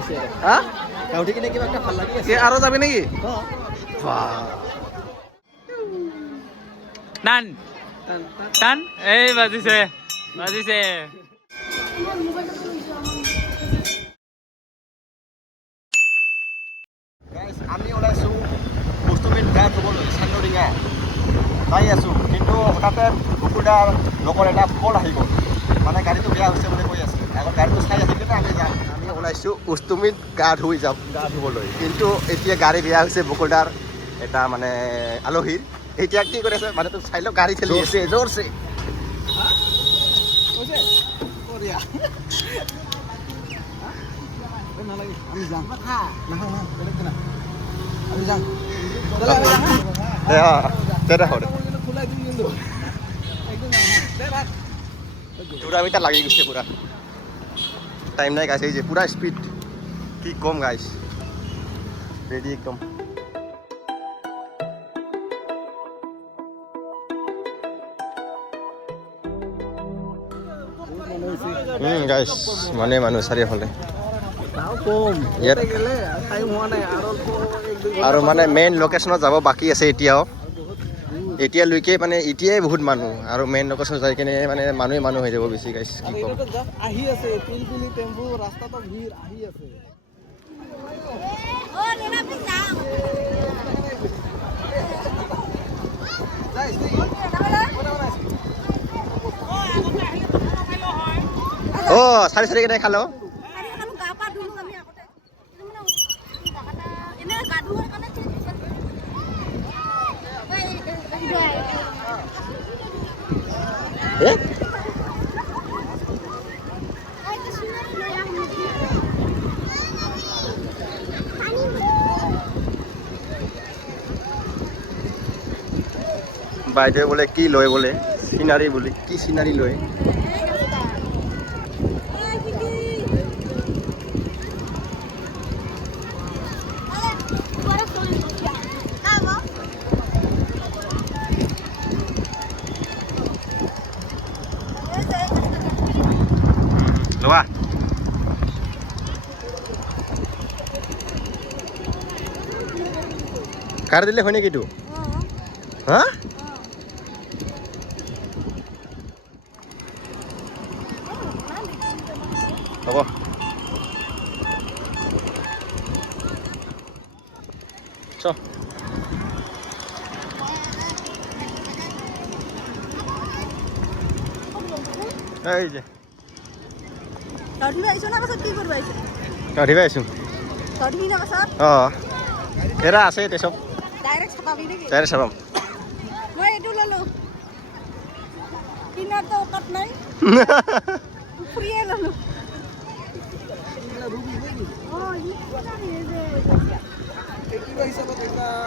আছে হা গাঁও উঠি কিনে কিবা একটা ভাল লাগি আছে আৰু যাবি নেকি টান টান এই বাজিছে বাজিছে গাইস আমি ওলাইছোঁ বস্তুবিধ গা ধুবলৈ চান্দৰিঙা যাই আছোঁ কিন্তু হঠাতে বকুলদাৰ লগৰ এটা কল আহি গ'ল মানে গাড়ীটো বেয়া হৈছে বুলি কৈ আছে আগত গাড়ীটো চাই আহি কিনে আমি যাম আমি ওলাইছোঁ বস্তুবিধ গা ধুবলৈ কিন্তু এতিয়া গাড়ী বেয়া হৈছে বকুলদাৰ এটা মানে আলহীৰ এতিয়া কি কৰি আছে মানে তোক চাই লওক গাড়ী ঠেলি আছে জোৰছে আমি যাম আমি যাম দুটা মিটার লাগি গেছে পুরা টাইম নাই গাইছে এই যে পুরা স্পিড কি কম গাইস রেডি একদম গাইস মানে মানুহ চাৰিওফালে আৰু মানে মেইন লোকেশ্যনত যাব বাকী আছে এতিয়ালৈকে মানে এতিয়াই বহুত মানুহ আৰু মেইন লোকেশ্যনত যাই কিনে মানে মানুহ হৈ যাব বেছি গাইছ আহি আছে পিলপিলি টেম্পু ৰাস্তাটো ভিৰ আহি আছে চাৰি কেনে খালো বাইদেউ বোলে কি লয় বোলে চিনাৰী বুলি কি চিনাৰী লয় লোৱা কাৰ দিলে হয় নেকি এইটো হা হ'ব চ এই যে গাড়ী আহিছো না পাছত কি কৰিব আহিছো গাড়ী আহিছোঁ গাড়ী না পাছত এৰা আছে এতিয়া চব ডাইৰেক্ট চাপাবি নেকি ডাইৰেক্ট চাবাম মই এইটো ললো কিনাৰ তো অকাত নাই ফুৰিয়ে ললো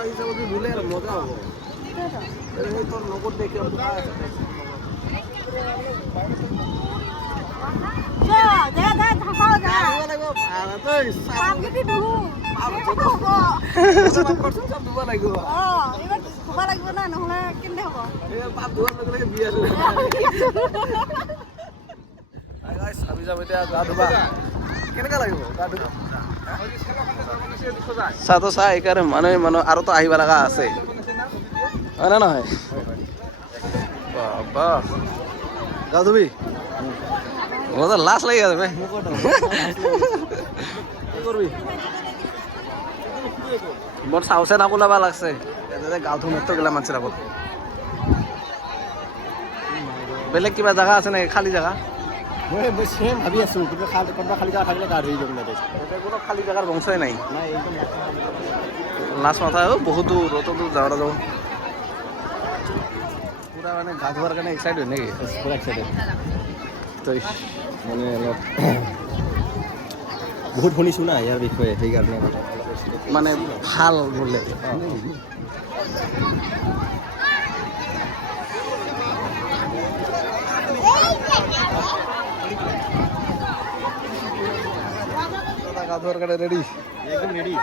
হিচাপত বোলে আৰু মজা হ'ব তোৰ লগত দেখি আমি যাম এতিয়া গা ধুবা কেনেকুৱা লাগিব গা ধুবা চাহটো চাহ এইকাৰণে মানুহ আৰু তো আহিব লগা আছে হয় না নহয় বাবা গা ধুবি মোৰ তো লাজ লাগি আছে কি কৰবি মোৰ চাউচে নাবোলাবা লাগছে গা ধুম তো গেলা মানুষের আগত বেলেগ কিবা জায়গা আছে নেকি খালী জায়গা মই সেম ভাবি আছো কিন্তু কোনোবা খালী জায়গা থাকিলে গা ধুই যাম না কোনো খালী জায়গার বংশই নাই নাই একদম লাষ্ট মাথা বহুত দূর অত দূর যাওয়া যাব পুরা মানে গা ধোয়ার কাৰণে এক্সাইট হয় নেকি পুৰা এক্সাইটেড তো মানে অলপ বহুত শুনিছোঁ না ইয়াৰ বিষয়ে সেইকাৰণে মানে ভাল বোলে গা ধোয়াৰ কাৰণে রেডি একদম রেডি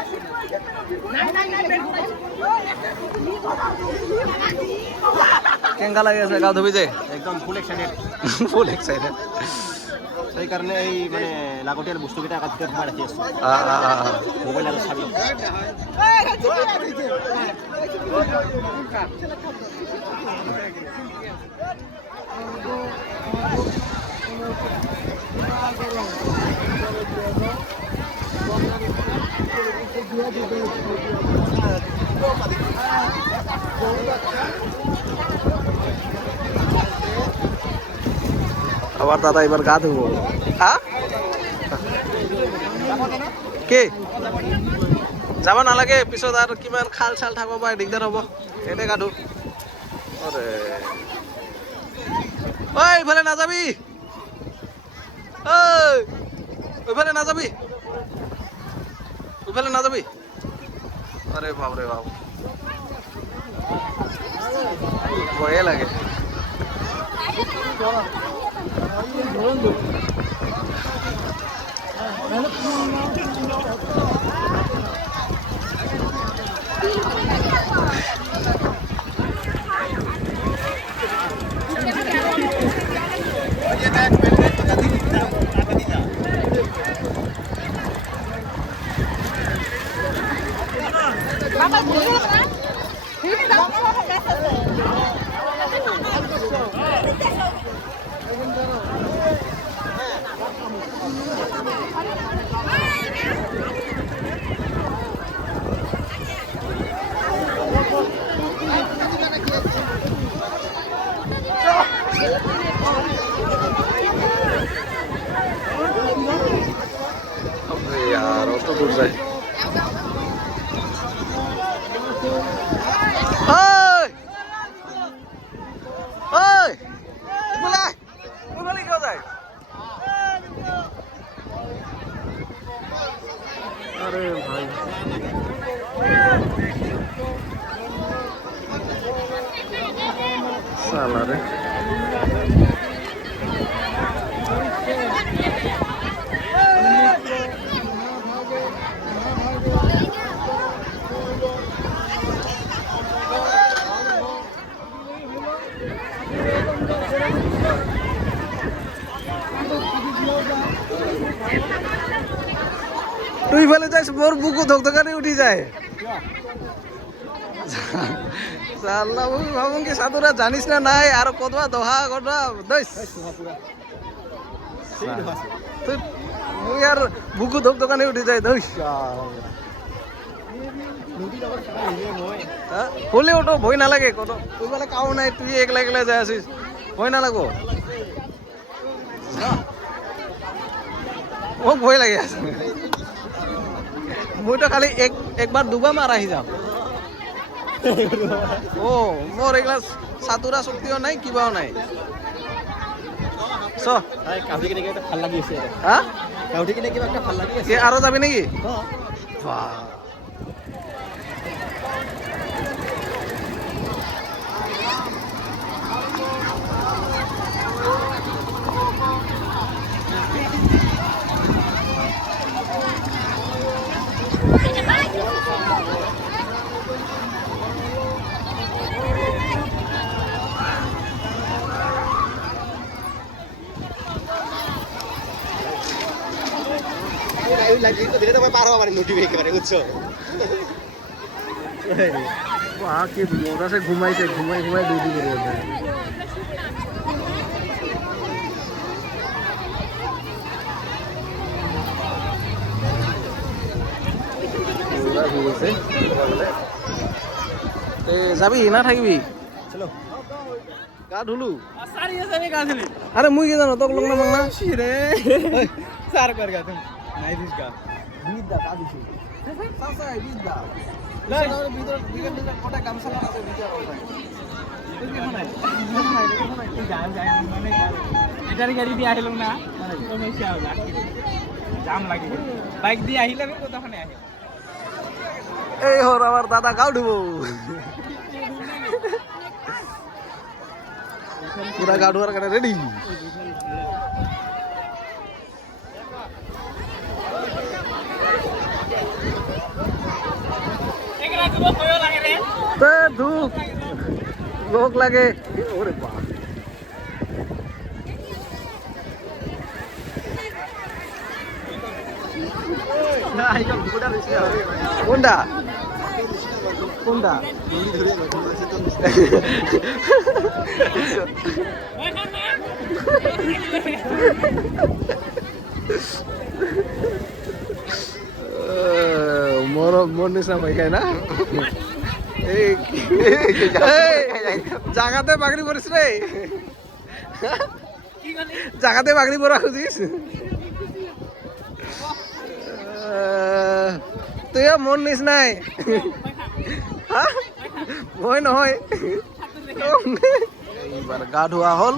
কেঙ্গা লাগি আছে গা ধুবি যে একদম ফুল এক্সাইটেড ফুল এক্সাইটেড সেইকাৰণে এই মানে লাগতিয়াল বস্তুকেইটা আগত ভিতৰত সোমাই ৰাখি আছোঁ মোবাইল আৰু চাবি আবাৰ দাদা এবাৰ গা ধুবো হ্যাঁ কি যাব নালাগে পিছত আৰু কিমান খাল চাল থাকিব বা দিগদাৰ হ'ব এনে গা ধু আৰে ঐ ইফালে নাযাবি ঐ ইফালে নাযাবি ইফালে নাযাবি আরে বাপরে বাপ ভয়ে লাগে Bapak dulu kan? Ini dalam apa biasa sih? अबे यार वो तो दूर जाए ओए ओए बोला क्यों जाए अरे भाई साला रे তুই ফেলে যাস মোর বুকু ধকধকানি উঠি যায় সাল্লা ভাবুন কি সাধুরা জানিস না নাই আর কতবা দহা কথা দইস তুই মুই আর বুকু ধকধকানি উঠি যায় দইস হলে ওটো ভয় নালাগে কত তুই বলে কাউ নাই তুই একলা একলা যাই আছিস ভয় না লাগবো মোক ভয় লাগে আছে মই তো খালি একবার দুবার মার আহি যাম ও মোর এগুলা সাতুরা শক্তিও নাই কিবাও নাই চ কাউটি কিনে কিবা ভাল লাগি আছে হ্যাঁ কাউটি কিনে কিবা একটা ভাল লাগি আছে আৰু যাবি নেকি বাহ লাগি তো দিলে তো পার হওয়া মানে নোটিফ একেবারে বুঝছো বাহ কি মোরা সে ঘুমাইছে ঘুমাই ঘুমাই ডিউটি করে ওঠে যাবি না থাকিবি চলো গা ধুলু सारी सारी का दिली আরে মুই কি জানো তোক লগ না মাংনা रे सार कर का तुम नहीं दिस का বিদ্যা কা দিছি সাসা বিদ্যা না ভিতর ভিতর কোটা গামছা লাগা আছে ভিতর তুই কি নাই তুই যাও যাই মানে এটার গাড়ি দিয়ে আইলো না তো মেসি আও জাম লাগি বাইক দিয়ে আইলে রে তখন আইলো এই হর আমার দাদা গাও ঢুবো পুরা গাও ঢুয়ার কাটা রেডি একলা দুবো কয়ো লাগে রে তে ধুক লোক লাগে ওরে বাপ কোনটা কোনটা মোর নিচিনা পাই খাই না এই জাগাতে বাগড়ি পরিস রে জাগাতে বাগড়ি পরা খুঁজিস তুই মন নিস নাই মই নহয় এইবাৰ গা ধোৱা হ'ল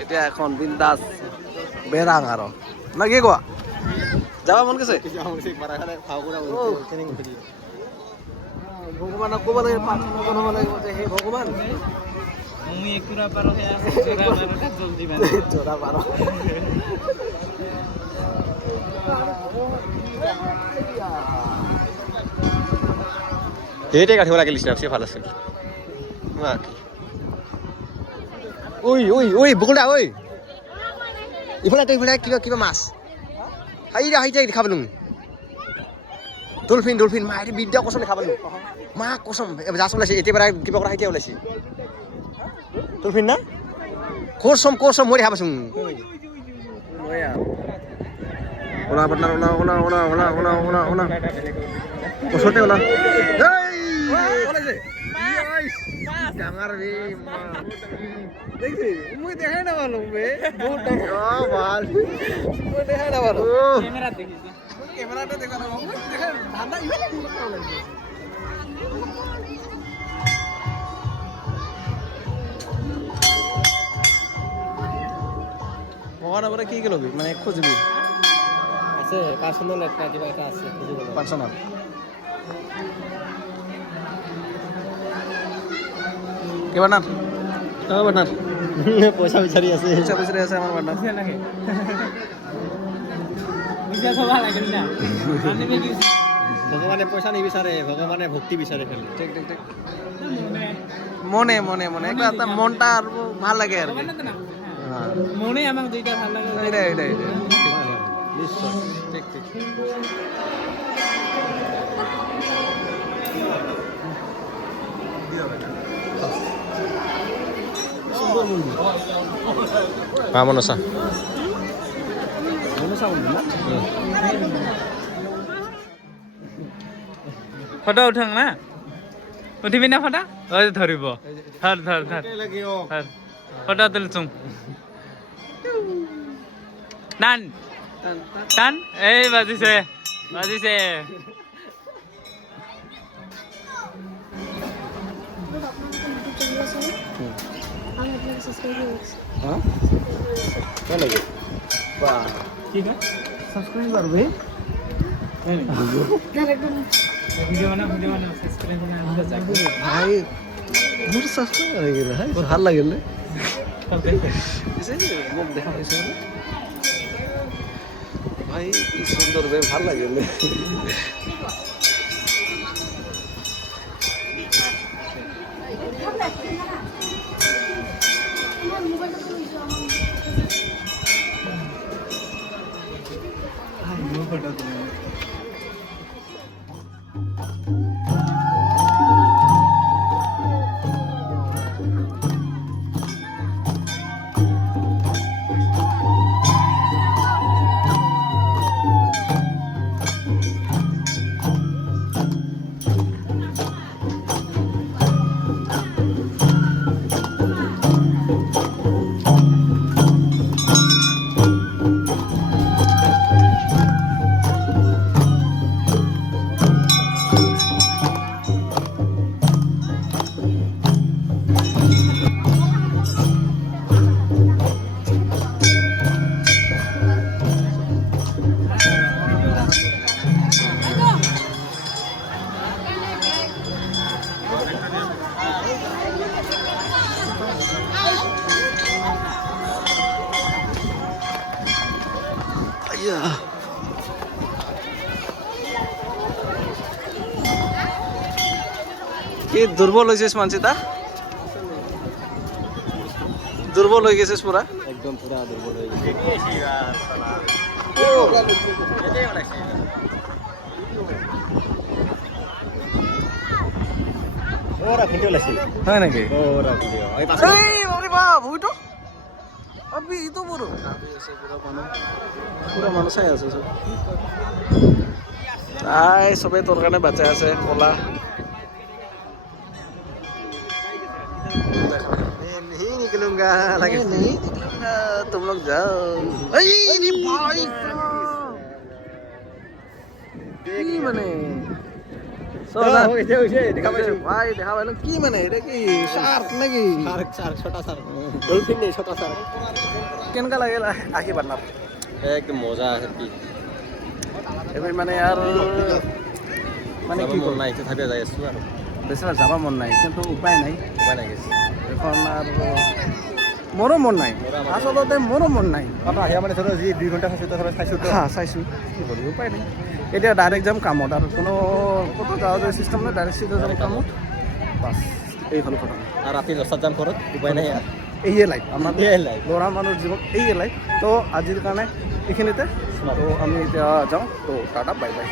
এতিয়া এখন বিন্দাস বেৰাং আৰু না কি কোৱা যাব মন গৈছে ভগৱানক ক'ব লাগে প্ৰাৰ্থনা কৰিব লাগিব যে সেই ভগৱান মুই একুৰা পাৰো হে আছে জোৰা মাৰতে জলদি মানে জোৰা পাৰ সেইটাই গাঠিব লাগিছিল সে ভাল আছিল ওই ওই ওই বকুলদা ওই ইফালে তো ইফালে কিবা কিবা মাছ হাইরা হাইটা খাব নো ডলফিন ডলফিন মাইরে বিদ্যা কসম খাব নো মা কসম যাস ওলাইছে এতেবারে কিবা করে হাইটা ওলাইছে ডলফিন না কসম কসম মরে হাবাসুম ওলা পার্টনার ওলা ওলা ওলা ওলা ওলা ওলা ওলা কসতে ওলা এই ওলাইছে ডাঙার রে দেখছি মুই দেখাই না ভালো বে বহুত ভাল মুই দেখাই না ভালো ক্যামেরা দেখিছি ক্যামেরাটা দেখা না মুই দেখাই ধান্দা ইভেন মহান আবার কি গেলবি মানে খুঁজবি আছে পার্সোনাল একটা কিবা একটা আছে খুঁজে বলো পার্সোনাল কে বানার কে বানার পয়সা বিচারি আছে পয়সা পয়সা আছে আমার বানার বুঝা লাগে বুঝা সবা লাগে না আমি কি ভগবানে পয়সা নিবিচাৰে ভগবানে ভক্তি বিচাৰে খালি ঠিক ঠিক ঠিক মনে মনে মনে একটা মনটা আর ভাল লাগে আর কি মনে আমাকে দুইটা ভালো লাগে এটা এটা এটা নিশ্চয় ঠিক ঠিক মনসা মনসা মন্দির না ফটো উঠাং না উঠিবি না ফটো ওই ধরিব ধর ধর ধর ধর ফটো তুলছুম টান টান এই বাজিছে বাজিছে হ্যাঁ क्या लगे वाह ঠিক আছে सब्सक्राइब करबे ভিডিও বানা সাবস্ক্রাইব করনা যাবে भाई मोर सब्सक्राइब हो गेल है ভাল লাগিল এসে মুখ দেখা হইছে ভাই কি সুন্দর বে ভাল লাগিল ফটো তুলে কি দুর্বল হয়েছিস মানসিতা দুর্বল হয়ে গেছিস পুরা একদম পুরা দুর্বল হয়ে গেছে ওরা ভিডিও ওলাইছিল হয় নেকি ওরা ভিডিও এই পাশে এই বাপরে বাপ ওইটো আবি ইটো বড় পুরা মানুষ চাই আছে সব তাই সবে তোর কাৰণে বাঁচাই আছে কলা नहीं निकलूंगा लगे नहीं निकलूंगा तुम लोग जाओ अरे भाई কি মানে সোনা হইছে হইছে দেখা পাইছো ভাই দেখা পাইলো কি মানে এটা কি শার্ক নাকি শার্ক ছোটা শার্ক ডলফিন নেই ছোটা শার্ক কেনেকা লাগে আহি বান্নার একদম মজা আছে কি এবার মানে আর মানে কি মন নাই তথাপি যাই আছো আৰু বেচারা যাব মন নাই কিন্তু উপায় নাই উপায় নাই গেছে এখন আর মোৰো মন নাই আচলতে মোৰো মন নাই কথা আহিয়া মানে ধরো যি 2 ঘন্টা আছে তথাপি চাইছো তো হা চাইছোঁ কি কৰিম উপায় নাই এতিয়া ডাইৰেক্ট যাম কামত আৰু কোনো ক'তো যাওঁ যোৱা চিষ্টেম নাই ডাইৰেক্ট চিধা যাম কামত বাছ এই হ'ল কথা আৰ ৰাতে 10 যাম ঘৰত উপায় নাই আৰ এইয়ে লাইফ আমাৰ এই লাইফ ল'ৰা মানুহৰ জীৱন এইয়ে লাইফ তো আজিৰ কাৰণে এইখিনিতে তো আমি এতিয়া যাওঁ তো টাটা বাই বাই